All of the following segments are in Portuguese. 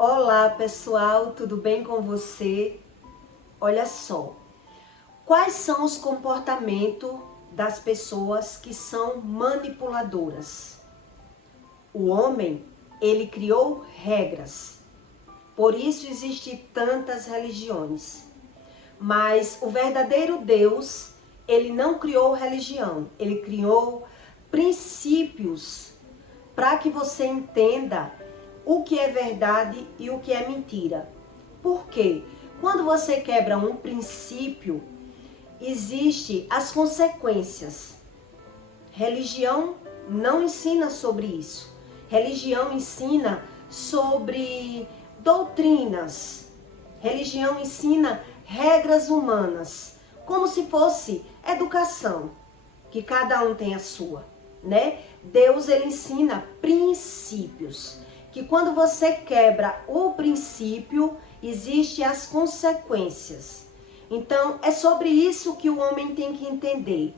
Olá pessoal, tudo bem com você? Olha só, quais são os comportamentos das pessoas que são manipuladoras? O homem, ele criou regras, por isso existem tantas religiões. Mas o verdadeiro Deus, ele não criou religião, ele criou princípios para que você entenda o que é verdade e o que é mentira. Por quê? Quando você quebra um princípio, existem as consequências. Religião não ensina sobre isso. Religião ensina sobre doutrinas. Religião ensina regras humanas, como se fosse educação, que cada um tem a sua, né? Deus, ele ensina princípios, que quando você quebra o princípio, existem as consequências. Então, é sobre isso que o homem tem que entender.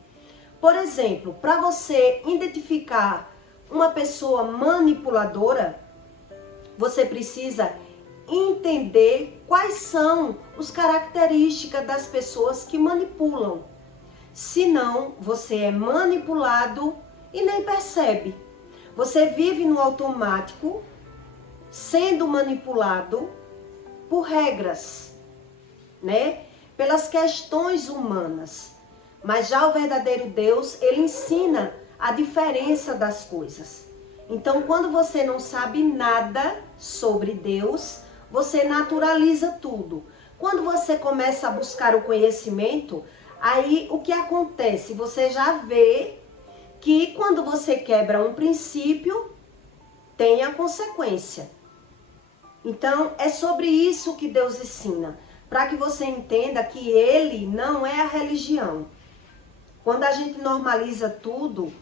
Por exemplo, para você identificar uma pessoa manipuladora, você precisa entender quais são as características das pessoas que manipulam. Senão, você é manipulado e nem percebe. Você vive no automático, sendo manipulado por regras, né? Pelas questões humanas. Mas já o verdadeiro Deus, ele ensina a diferença das coisas. Então, quando você não sabe nada sobre Deus, você naturaliza tudo. Quando você começa a buscar o conhecimento, aí o que acontece? Você já vê que quando você quebra um princípio, tem a consequência. Então, é sobre isso que Deus ensina, para que você entenda que ele não é a religião. Quando a gente normaliza tudo,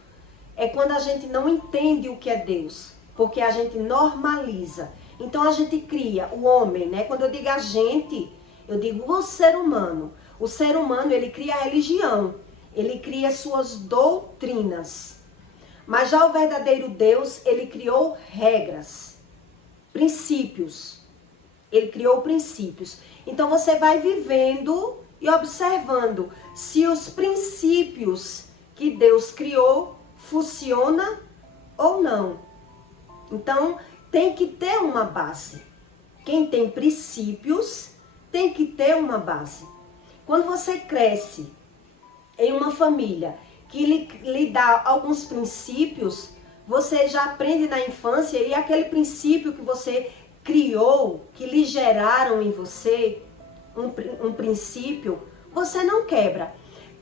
é quando a gente não entende o que é Deus, porque a gente normaliza. Então, a gente cria o homem, né? Quando eu digo a gente, eu digo o ser humano. O ser humano, ele cria a religião, ele cria suas doutrinas. Mas já o verdadeiro Deus, ele criou regras, princípios. Ele criou princípios. Então você vai vivendo e observando se os princípios que Deus criou funcionam ou não. Então tem que ter uma base. Quem tem princípios tem que ter uma base. Quando você cresce em uma família que lhe dá alguns princípios, você já aprende na infância e aquele princípio que você criou, que lhe geraram em você, um princípio, você não quebra.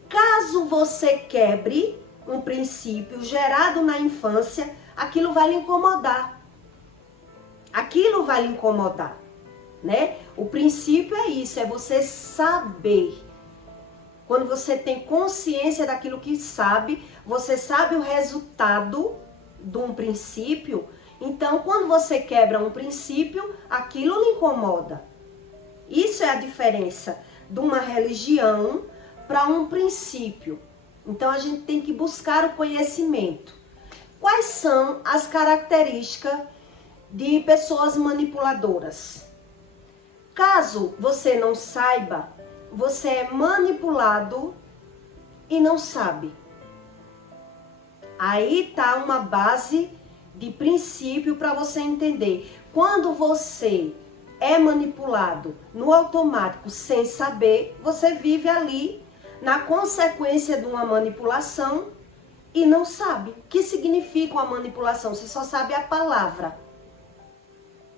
Caso você quebre um princípio gerado na infância, aquilo vai lhe incomodar. Aquilo vai lhe incomodar, né? O princípio é isso, é você saber. Quando você tem consciência daquilo que sabe, você sabe o resultado de um princípio. Então, quando você quebra um princípio, aquilo lhe incomoda. Isso é a diferença de uma religião para um princípio. Então, a gente tem que buscar o conhecimento. Quais são as características de pessoas manipuladoras? Caso você não saiba, você é manipulado e não sabe. Aí tá uma base de princípio para você entender. Quando você é manipulado no automático sem saber, você vive ali na consequência de uma manipulação e não sabe. O que significa uma manipulação? Você só sabe a palavra.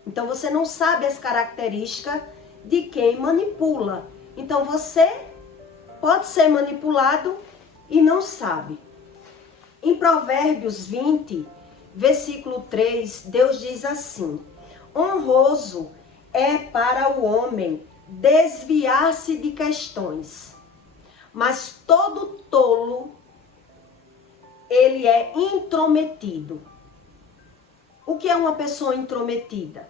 Então você não sabe as características de quem manipula. Então você pode ser manipulado e não sabe. Em Provérbios 20, versículo 3, Deus diz assim: honroso é para o homem desviar-se de questões, mas todo tolo, ele é intrometido. O que é uma pessoa intrometida?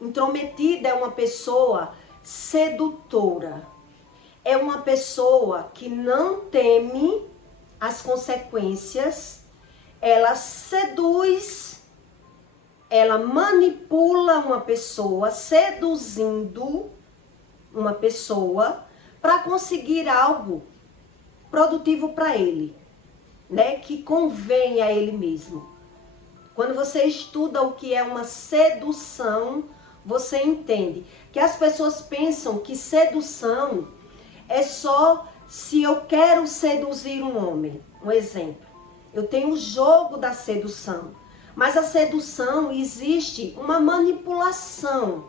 Intrometida é uma pessoa sedutora. É uma pessoa que não teme as consequências, ela seduz ela manipula uma pessoa, seduzindo uma pessoa para conseguir algo produtivo para ele, né? Que convém a ele mesmo. Quando você estuda o que é uma sedução, você entende que as pessoas pensam que sedução é só se eu quero seduzir um homem. Um exemplo, eu tenho o jogo da sedução, mas a sedução existe uma manipulação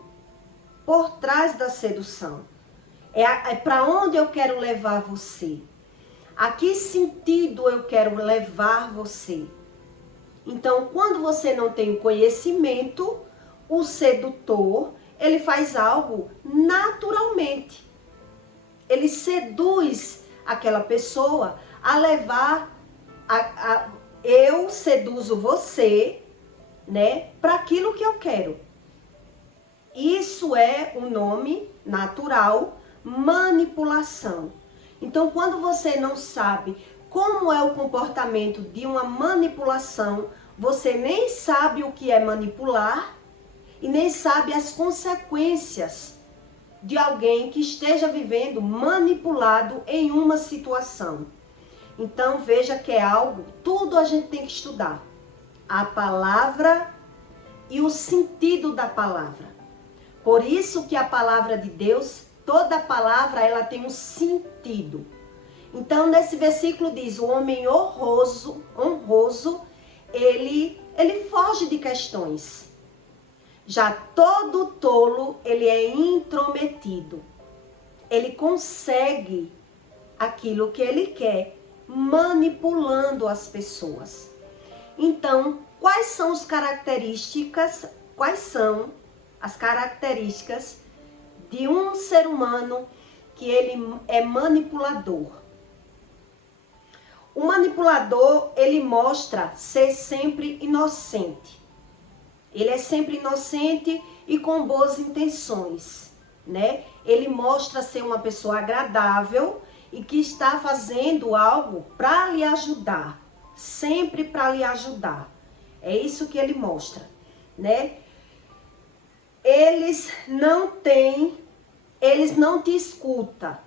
por trás da sedução. É para onde eu quero levar você. A que sentido eu quero levar você? Então, quando você não tem o conhecimento, o sedutor, ele faz algo naturalmente. Ele seduz aquela pessoa a levar, eu seduzo você, né, para aquilo que eu quero. Isso é o nome natural, manipulação. Então, quando você não sabe como é o comportamento de uma manipulação, você nem sabe o que é manipular e nem sabe as consequências de alguém que esteja vivendo manipulado em uma situação. Então, veja que é algo, tudo a gente tem que estudar. A palavra e o sentido da palavra. Por isso que a palavra de Deus, toda palavra, ela tem um sentido. Então, nesse versículo diz, o homem honroso, ele foge de questões. Já todo tolo, ele é intrometido. Ele consegue aquilo que ele quer, manipulando as pessoas. Então, quais são as características de um ser humano que ele é manipulador? O manipulador, ele mostra ser sempre inocente. Ele é sempre inocente e com boas intenções, né? Ele mostra ser uma pessoa agradável e que está fazendo algo para lhe ajudar, sempre para lhe ajudar. É isso que ele mostra, né? Eles não te escutam.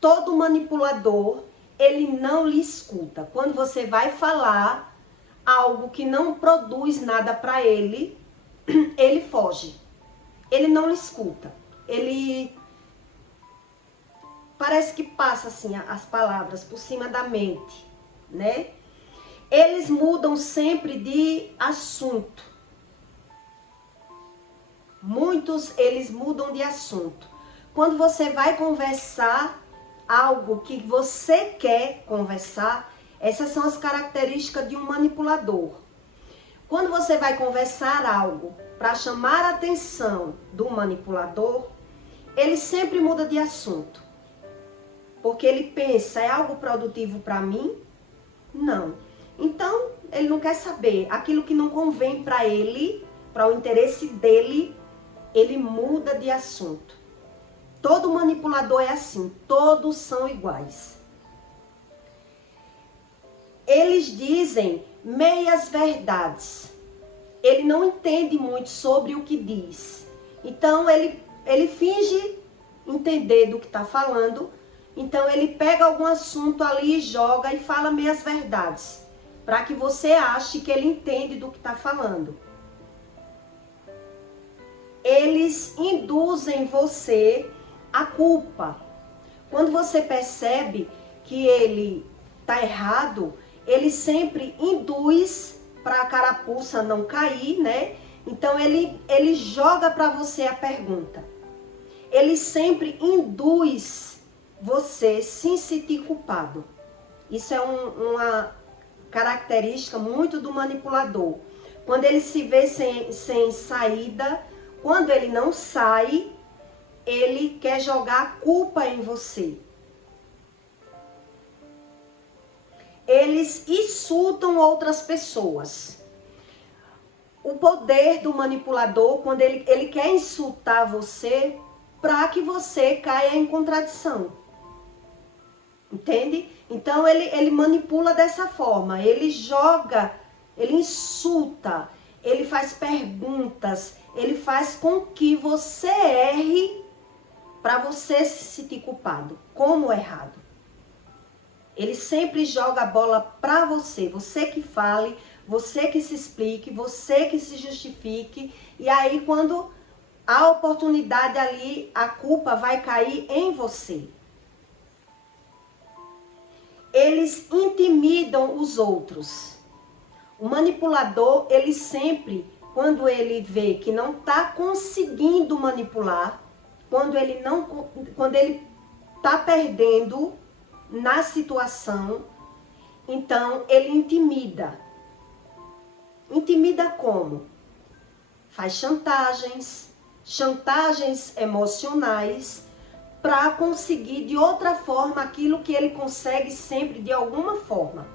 Todo manipulador, ele não lhe escuta. Quando você vai falar algo que não produz nada para ele, ele foge. Ele não lhe escuta. Ele parece que passa assim as palavras por cima da mente, né? Eles mudam sempre de assunto. Muitos, eles mudam de assunto. Quando você vai conversar algo que você quer conversar, essas são as características de um manipulador. Quando você vai conversar algo para chamar a atenção do manipulador, ele sempre muda de assunto. Porque ele pensa, é algo produtivo para mim? Não. Então, ele não quer saber. Aquilo que não convém para ele, para o interesse dele, ele muda de assunto. Todo manipulador é assim, todos são iguais. Eles dizem meias verdades. Ele não entende muito sobre o que diz. Então, ele finge entender do que está falando. Então, ele pega algum assunto ali e joga e fala meias verdades. Para que você ache que ele entende do que está falando. Eles induzem você à culpa. Quando você percebe que ele está errado, ele sempre induz para a carapuça não cair, né? Então, ele joga para você a pergunta. Ele sempre induz você sem se sentir culpado. Isso é uma característica muito do manipulador. Quando ele se vê sem saída, quando ele não sai, ele quer jogar a culpa em você. Eles insultam outras pessoas. O poder do manipulador, quando ele quer insultar você, para que você caia em contradição. Entende? Então, ele manipula dessa forma. Ele joga, ele insulta, ele faz perguntas, ele faz com que você erre para você se sentir culpado, como errado. Ele sempre joga a bola para você, você que fale, você que se explique, você que se justifique, e aí quando a oportunidade ali, a culpa vai cair em você. Eles intimidam os outros. O manipulador, ele sempre, quando ele vê que não está conseguindo manipular, quando ele está perdendo na situação, então ele intimida. Intimida como? Faz chantagens emocionais, para conseguir de outra forma aquilo que ele consegue sempre de alguma forma.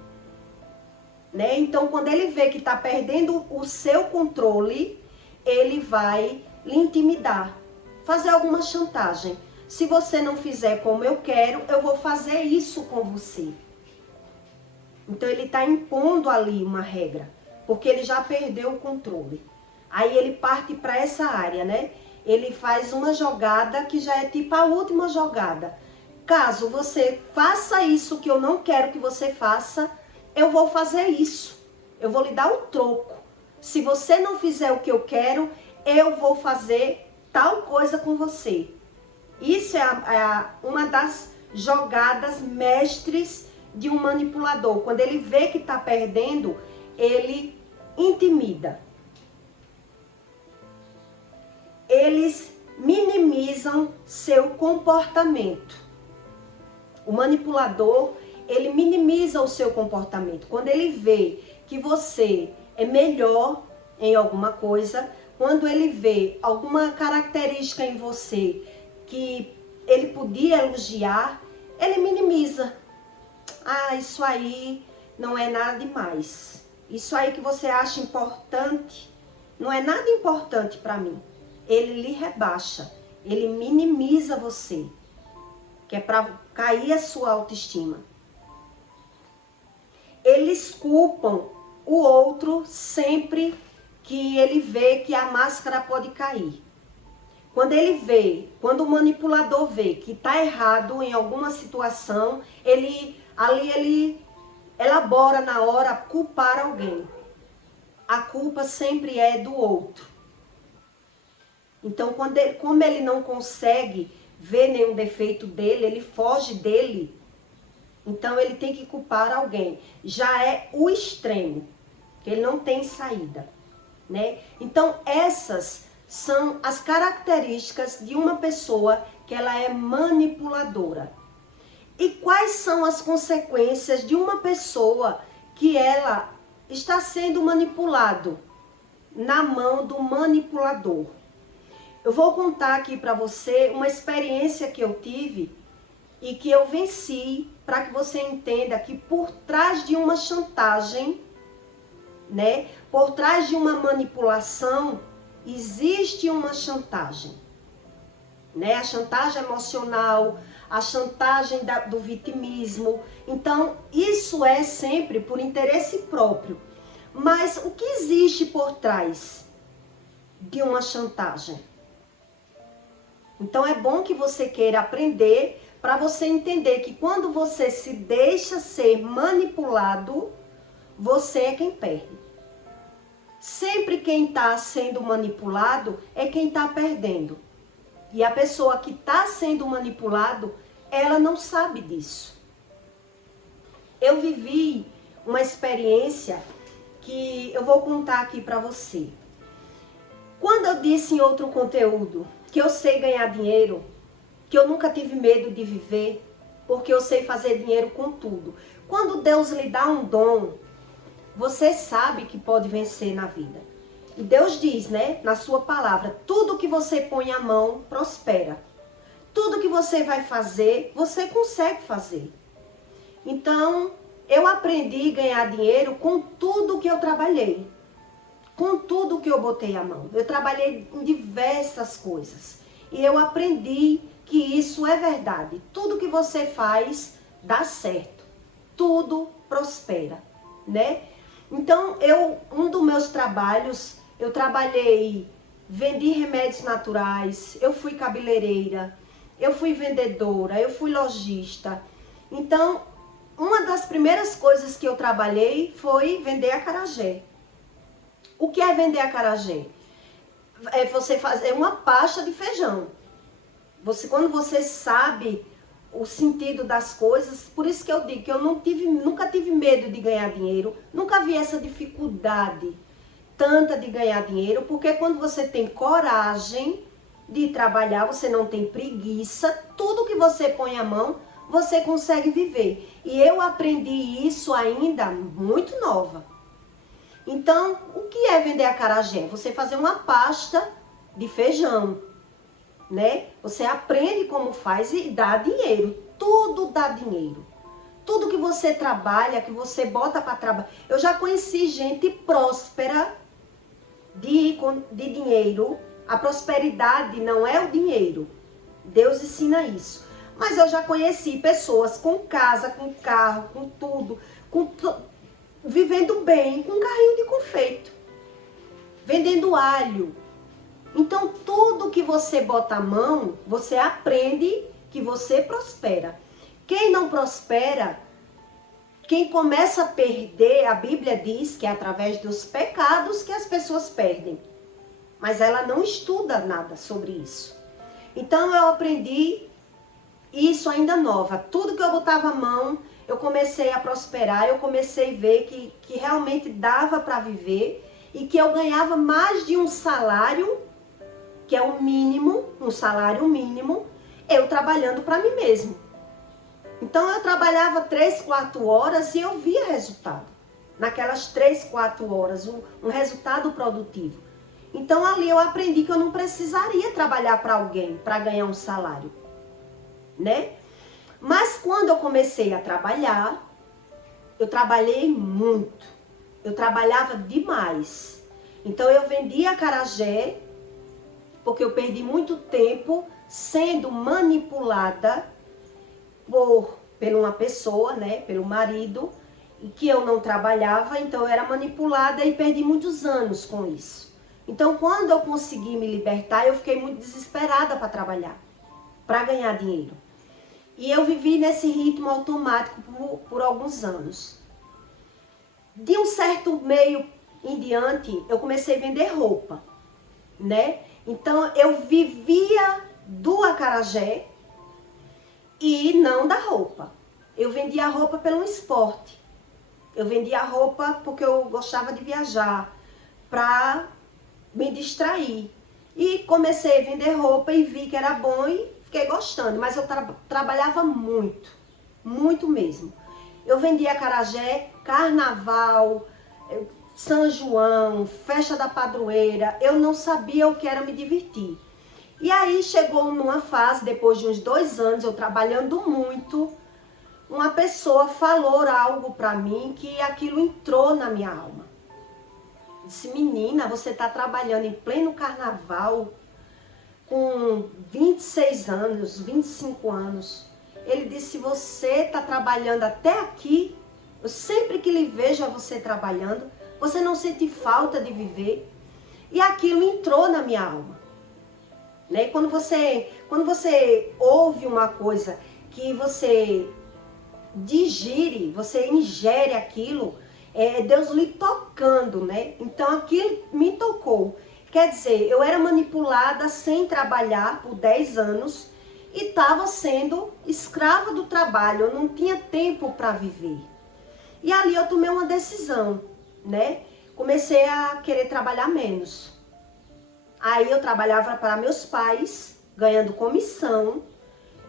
Né? Então, quando ele vê que está perdendo o seu controle, ele vai lhe intimidar, fazer alguma chantagem. Se você não fizer como eu quero, eu vou fazer isso com você. Então, ele está impondo ali uma regra, porque ele já perdeu o controle. Aí ele parte para essa área, né? Ele faz uma jogada que já é tipo a última jogada. Caso você faça isso que eu não quero que você faça, eu vou fazer isso. Eu vou lhe dar um troco. Se você não fizer o que eu quero, eu vou fazer tal coisa com você. Isso é uma das jogadas mestres de um manipulador. Quando ele vê que está perdendo, ele intimida. Eles minimizam seu comportamento. O manipulador, ele minimiza o seu comportamento. Quando ele vê que você é melhor em alguma coisa, quando ele vê alguma característica em você que ele podia elogiar, ele minimiza. Ah, isso aí não é nada demais. Isso aí que você acha importante, não é nada importante para mim. Ele lhe rebaixa, ele minimiza você, que é para cair a sua autoestima. Eles culpam o outro sempre que ele vê que a máscara pode cair. Quando o manipulador vê que está errado em alguma situação, ele elabora na hora culpar alguém. A culpa sempre é do outro. Então, como ele não consegue ver nenhum defeito dele, ele foge dele, então ele tem que culpar alguém. Já é o extremo, que ele não tem saída, né? Então, essas são as características de uma pessoa que ela é manipuladora. E quais são as consequências de uma pessoa que ela está sendo manipulado na mão do manipulador? Eu vou contar aqui para você uma experiência que eu tive e que eu venci, para que você entenda que por trás de uma chantagem, né, por trás de uma manipulação, existe uma chantagem, né? A chantagem emocional, a chantagem do vitimismo. Então, isso é sempre por interesse próprio. Mas o que existe por trás de uma chantagem? Então é bom que você queira aprender para você entender que quando você se deixa ser manipulado, você é quem perde. Sempre quem está sendo manipulado é quem está perdendo. E a pessoa que está sendo manipulado, ela não sabe disso. Eu vivi uma experiência que eu vou contar aqui para você. Quando eu disse em outro conteúdo que eu sei ganhar dinheiro, que eu nunca tive medo de viver, porque eu sei fazer dinheiro com tudo. Quando Deus lhe dá um dom, você sabe que pode vencer na vida. E Deus diz, né, na sua palavra, tudo que você põe a mão prospera. Tudo que você vai fazer, você consegue fazer. Então, eu aprendi a ganhar dinheiro com tudo que eu trabalhei. Com tudo que eu botei a mão. Eu trabalhei em diversas coisas. E eu aprendi que isso é verdade. Tudo que você faz, dá certo. Tudo prospera, né? Então, um dos meus trabalhos, eu trabalhei, vendi remédios naturais, eu fui cabeleireira, eu fui vendedora, eu fui lojista. Então, uma das primeiras coisas que eu trabalhei foi vender acarajé. O que é vender acarajé? É você fazer uma pasta de feijão. Quando você sabe o sentido das coisas, por isso que eu digo que eu nunca tive medo de ganhar dinheiro, nunca vi essa dificuldade tanta de ganhar dinheiro, porque quando você tem coragem de trabalhar, você não tem preguiça, tudo que você põe a mão, você consegue viver. E eu aprendi isso ainda muito nova. Então, o que é vender acarajé? Você fazer uma pasta de feijão, né? Você aprende como faz e dá dinheiro. Tudo dá dinheiro. Tudo que você trabalha, que você bota para trabalhar. Eu já conheci gente próspera de dinheiro. A prosperidade não é o dinheiro. Deus ensina isso. Mas eu já conheci pessoas com casa, com carro, com tudo, vivendo bem, com um carrinho de confeito, vendendo alho. Então, tudo que você bota a mão, você aprende que você prospera. Quem não prospera, quem começa a perder, a Bíblia diz que é através dos pecados que as pessoas perdem. Mas ela não estuda nada sobre isso. Então, eu aprendi isso ainda nova. Tudo que eu botava a mão, eu comecei a prosperar, eu comecei a ver que realmente dava para viver e que eu ganhava mais de um salário, que é o mínimo, um salário mínimo, eu trabalhando para mim mesmo. Então eu trabalhava 3, 4 horas e eu via resultado. Naquelas 3, 4 horas, um resultado produtivo. Então ali eu aprendi que eu não precisaria trabalhar para alguém para ganhar um salário, né? Mas quando eu comecei a trabalhar, eu trabalhei muito. Eu trabalhava demais. Então eu vendia acarajé, porque eu perdi muito tempo sendo manipulada por uma pessoa, né, pelo marido, e que eu não trabalhava, então eu era manipulada e perdi muitos anos com isso. Então quando eu consegui me libertar, eu fiquei muito desesperada para trabalhar, para ganhar dinheiro. E eu vivi nesse ritmo automático por alguns anos. De um certo meio em diante, eu comecei a vender roupa, né? Então eu vivia do acarajé e não da roupa. Eu vendia roupa pelo esporte. Eu vendia roupa porque eu gostava de viajar, para me distrair. E comecei a vender roupa e vi que era bom e fiquei gostando. Mas eu trabalhava muito, muito mesmo. Eu vendia acarajé, carnaval, São João, festa da padroeira. Eu não sabia o que era me divertir. E aí chegou numa fase, depois de uns 2 anos, eu trabalhando muito, uma pessoa falou algo para mim que aquilo entrou na minha alma. Disse: menina, você está trabalhando em pleno carnaval, com 26 anos, 25 anos. Ele disse: você está trabalhando até aqui, eu sempre que lhe vejo é você trabalhando, você não sente falta de viver? E aquilo entrou na minha alma. Né? Quando você ouve uma coisa que você digere, você ingere aquilo, é Deus lhe tocando, né? Então aquilo me tocou. Quer dizer, eu era manipulada sem trabalhar por 10 anos e estava sendo escrava do trabalho, eu não tinha tempo para viver. E ali eu tomei uma decisão, né? Comecei a querer trabalhar menos. Aí eu trabalhava para meus pais, ganhando comissão,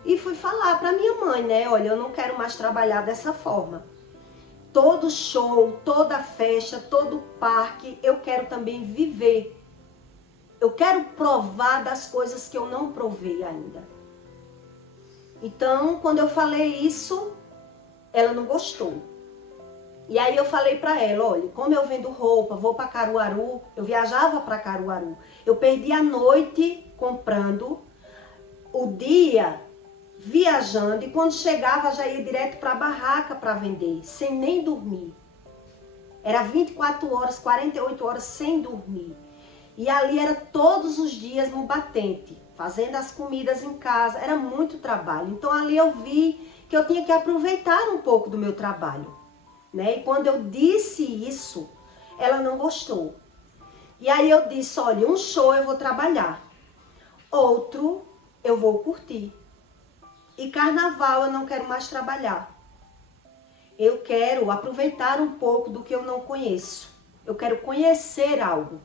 e fui falar para minha mãe, né? Olha, eu não quero mais trabalhar dessa forma. Todo show, toda festa, todo parque, eu quero também viver. Eu quero provar das coisas que eu não provei ainda. Então, quando eu falei isso, ela não gostou. E aí eu falei para ela: olha, como eu vendo roupa, vou para Caruaru, eu viajava para Caruaru. Eu perdi a noite comprando, o dia viajando, e quando chegava já ia direto para a barraca para vender, sem nem dormir. Era 24 horas, 48 horas sem dormir. E ali era todos os dias no batente, fazendo as comidas em casa. Era muito trabalho. Então ali eu vi que eu tinha que aproveitar um pouco do meu trabalho, né? E quando eu disse isso, ela não gostou. E aí eu disse, olha, um show eu vou trabalhar, outro eu vou curtir. E carnaval eu não quero mais trabalhar. Eu quero aproveitar um pouco do que eu não conheço. Eu quero conhecer algo.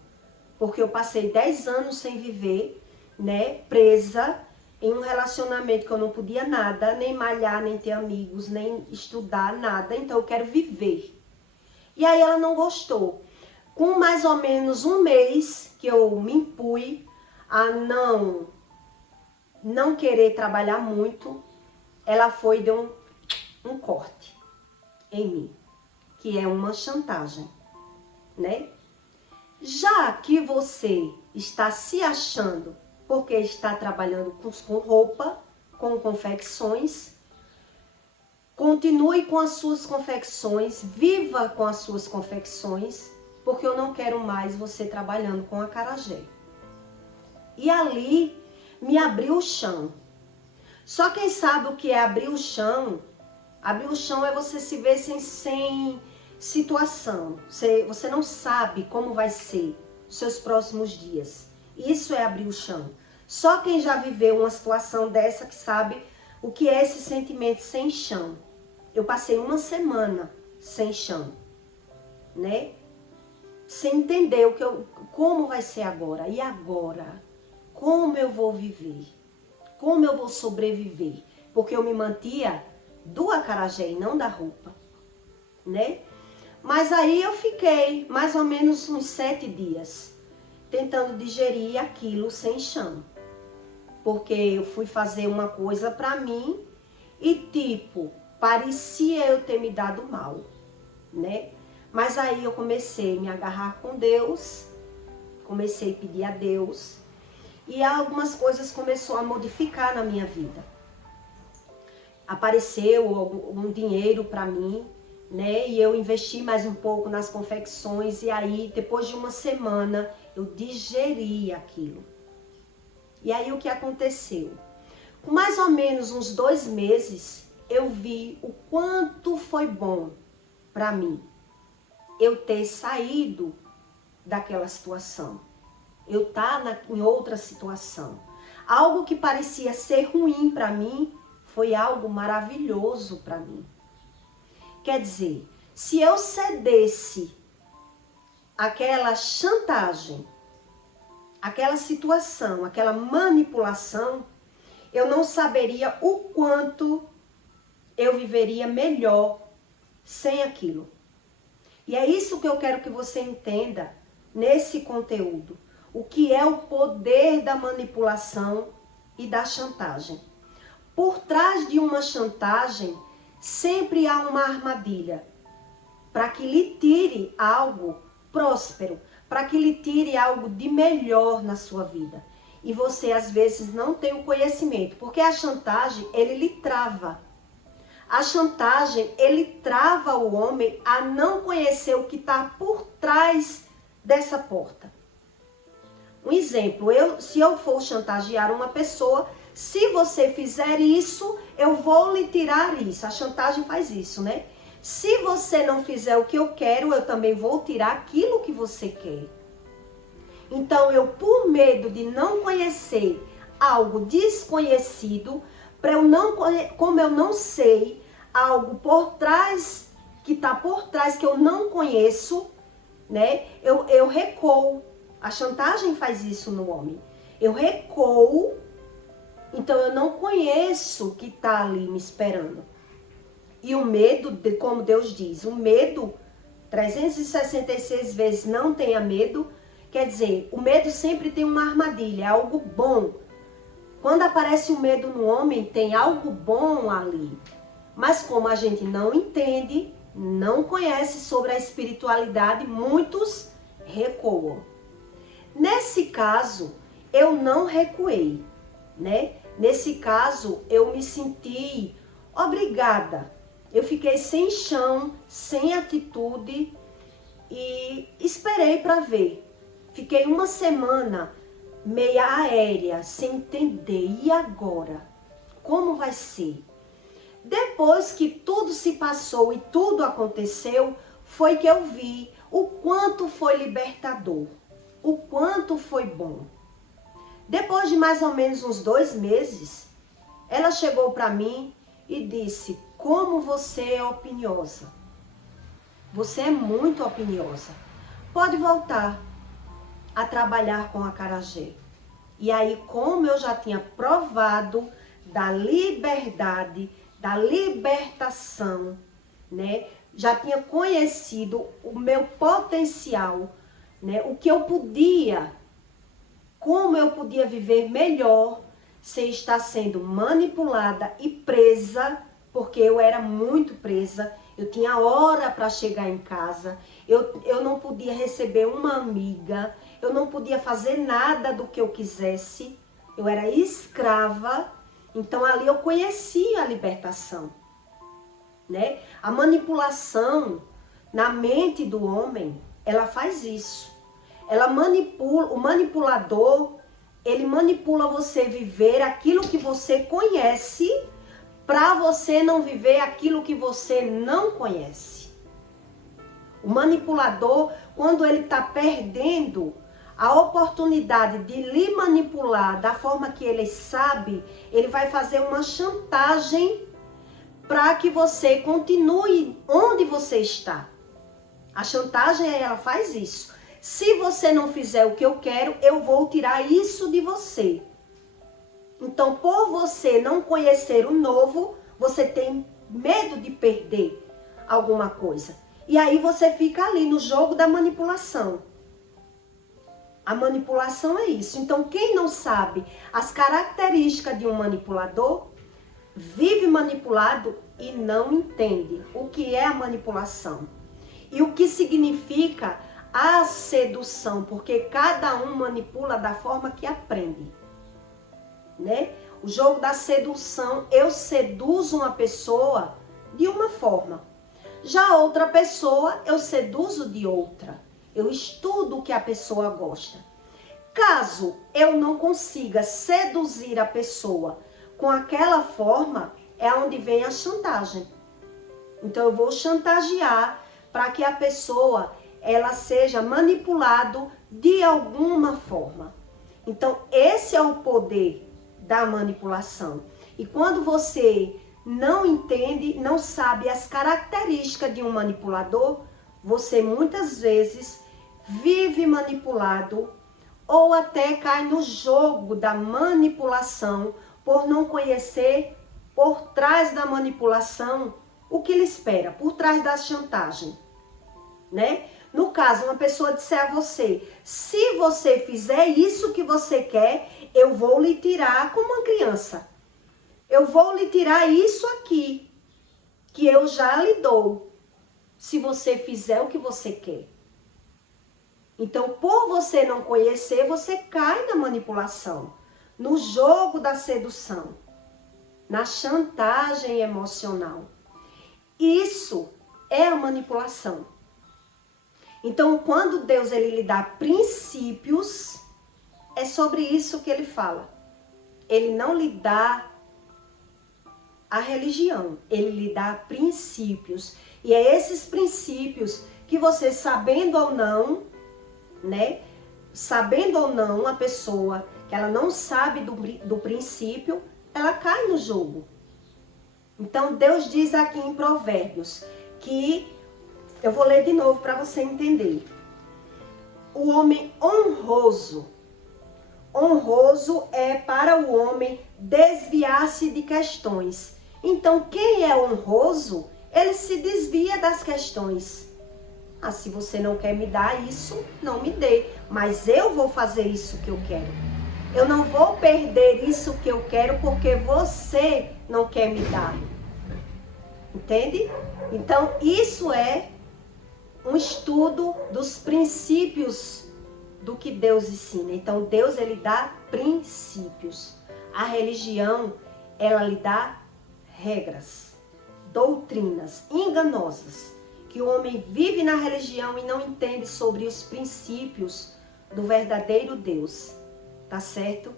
Porque eu passei 10 anos sem viver, né, presa em um relacionamento que eu não podia nada, nem malhar, nem ter amigos, nem estudar, nada. Então eu quero viver. E aí ela não gostou. Com mais ou menos um mês que eu me impus a não querer trabalhar muito, ela foi e deu um corte em mim, que é uma chantagem, né? Já que você está se achando porque está trabalhando com roupa, com confecções, continue com as suas confecções, viva com as suas confecções, porque eu não quero mais você trabalhando com acarajé. E ali me abriu o chão. Só quem sabe o que é abrir o chão? Abrir o chão é você se ver sem situação. Você não sabe como vai ser os seus próximos dias. Isso é abrir o chão. Só quem já viveu uma situação dessa que sabe o que é esse sentimento sem chão. Eu passei uma semana sem chão, né? Sem entender como vai ser agora. E agora? Como eu vou viver? Como eu vou sobreviver? Porque eu me mantia do acarajé e não da roupa, né? Mas aí eu fiquei mais ou menos uns 7 dias tentando digerir aquilo sem chão. Porque eu fui fazer uma coisa pra mim e tipo, parecia eu ter me dado mal, né? Mas aí eu comecei a me agarrar com Deus, comecei a pedir a Deus e algumas coisas começaram a modificar na minha vida. Apareceu um dinheiro para mim, né? E eu investi mais um pouco nas confecções e aí depois de uma semana eu digeri aquilo. E aí o que aconteceu? Com mais ou menos uns 2 meses eu vi o quanto foi bom para mim eu ter saído daquela situação. Eu estar em outra situação. Algo que parecia ser ruim para mim foi algo maravilhoso para mim. Quer dizer, se eu cedesse aquela chantagem, aquela situação, aquela manipulação, eu não saberia o quanto eu viveria melhor sem aquilo. E é isso que eu quero que você entenda nesse conteúdo. O que é o poder da manipulação e da chantagem. Por trás de uma chantagem, sempre há uma armadilha para que lhe tire algo próspero, para que lhe tire algo de melhor na sua vida. E você às vezes não tem o conhecimento, porque a chantagem, ele lhe trava. A chantagem, ele trava o homem a não conhecer o que está por trás dessa porta. Um exemplo, se eu for chantagear uma pessoa, se você fizer isso, eu vou lhe tirar isso. A chantagem faz isso, né? Se você não fizer o que eu quero, eu também vou tirar aquilo que você quer. Então, eu, por medo de não conhecer algo desconhecido, como eu não sei algo por trás, que está por trás, que eu não conheço, né? Eu recuo. A chantagem faz isso no homem. Eu recuo, então eu não conheço o que está ali me esperando. E o medo, como Deus diz, o medo, 366 vezes não tenha medo, quer dizer, o medo sempre tem uma armadilha, é algo bom. Quando aparece o medo no homem, tem algo bom ali. Mas como a gente não entende, não conhece sobre a espiritualidade, muitos recuam. Nesse caso, eu não recuei, né? Nesse caso, eu me senti obrigada. Eu fiquei sem chão, sem atitude e esperei para ver. Fiquei uma semana meia aérea, sem entender. E agora? Como vai ser? Depois que tudo se passou e tudo aconteceu, foi que eu vi o quanto foi libertador, o quanto foi bom. Depois de mais ou menos uns 2 meses, ela chegou para mim e disse: como você é opiniosa. Você é muito opiniosa. Pode voltar a trabalhar com acarajé. E aí, como eu já tinha provado da liberdade, da libertação, né? Já tinha conhecido o meu potencial, né? O que eu podia, como eu podia viver melhor sem estar sendo manipulada e presa, porque eu era muito presa. Eu tinha hora para chegar em casa, eu não podia receber uma amiga, eu não podia fazer nada do que eu quisesse, eu era escrava. Então ali eu conheci a libertação, né? A manipulação na mente do homem, ela faz isso. Ela manipula, o manipulador, ele manipula você viver aquilo que você conhece, para você não viver aquilo que você não conhece. O manipulador, quando ele está perdendo a oportunidade de lhe manipular da forma que ele sabe, ele vai fazer uma chantagem para que você continue onde você está. A chantagem, ela faz isso. Se você não fizer o que eu quero, eu vou tirar isso de você. Então, por você não conhecer o novo, você tem medo de perder alguma coisa. E aí você fica ali no jogo da manipulação. A manipulação é isso. Então, quem não sabe as características de um manipulador, vive manipulado e não entende o que é a manipulação. E o que significa a sedução, porque cada um manipula da forma que aprende. Né? O jogo da sedução, eu seduzo uma pessoa de uma forma. Já outra pessoa, eu seduzo de outra. Eu estudo o que a pessoa gosta. Caso eu não consiga seduzir a pessoa com aquela forma, é onde vem a chantagem. Então eu vou chantagear para que a pessoa ela seja manipulada de alguma forma. Então esse é o poder da manipulação. E quando você não entende, não sabe as características de um manipulador, você muitas vezes vive manipulado ou até cai no jogo da manipulação por não conhecer por trás da manipulação o que lhe espera, por trás da chantagem, né? No caso, uma pessoa disser a você: se você fizer isso que você quer, eu vou lhe tirar, como uma criança. Eu vou lhe tirar isso aqui, que eu já lhe dou, se você fizer o que você quer. Então, por você não conhecer, você cai na manipulação, no jogo da sedução, na chantagem emocional. Isso é a manipulação. Então, quando Deus ele lhe dá princípios, é sobre isso que ele fala. Ele não lhe dá a religião, ele lhe dá princípios. E é esses princípios que você, sabendo ou não, né? Sabendo ou não, a pessoa que ela não sabe do princípio, ela cai no jogo. Então, Deus diz aqui em Provérbios que, eu vou ler de novo para você entender. O homem honroso é para o homem desviar-se de questões. Então, quem é honroso, ele se desvia das questões. Ah, se você não quer me dar isso, não me dê. Mas eu vou fazer isso que eu quero. Eu não vou perder isso que eu quero porque você não quer me dar. Entende? Então, isso é um estudo dos princípios do que Deus ensina. Então, Deus, ele dá princípios. A religião, ela lhe dá regras, doutrinas enganosas. que o homem vive na religião e não entende sobre os princípios do verdadeiro Deus, tá certo?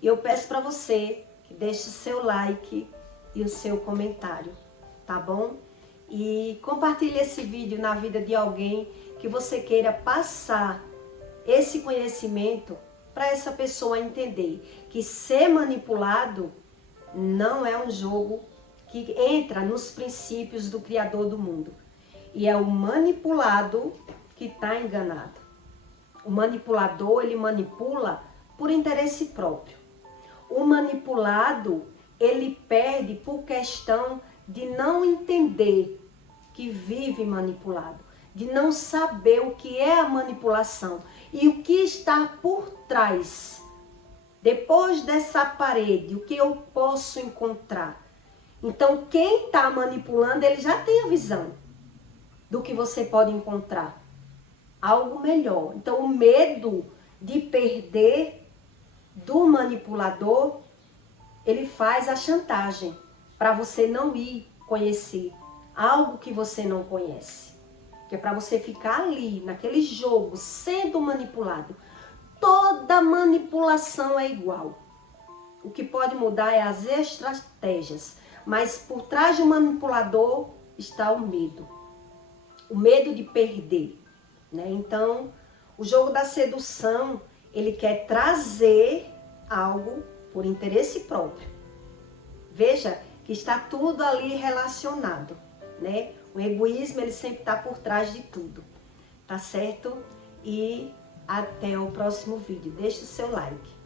E eu peço para você que deixe o seu like e o seu comentário, tá bom? E compartilhe esse vídeo na vida de alguém que você queira passar esse conhecimento para essa pessoa entender que ser manipulado não é um jogo que entra nos princípios do Criador do mundo. E é o manipulado que está enganado. O manipulador, ele manipula por interesse próprio. O manipulado, ele perde por questão de não entender que vive manipulado, de não saber o que é a manipulação e o que está por trás. Depois dessa parede, o que eu posso encontrar? Então, quem está manipulando, ele já tem a visão do que você pode encontrar. Algo melhor. Então, o medo de perder do manipulador, ele faz a chantagem para você não ir conhecer algo que você não conhece. Que é para você ficar ali, naquele jogo, sendo manipulado. Toda manipulação é igual. O que pode mudar é as estratégias. Mas por trás do manipulador está o medo. O medo de perder, né? Então, o jogo da sedução, ele quer trazer algo por interesse próprio. Veja que está tudo ali relacionado, né? O egoísmo, ele sempre está por trás de tudo, tá certo? E até o próximo vídeo. Deixe o seu like.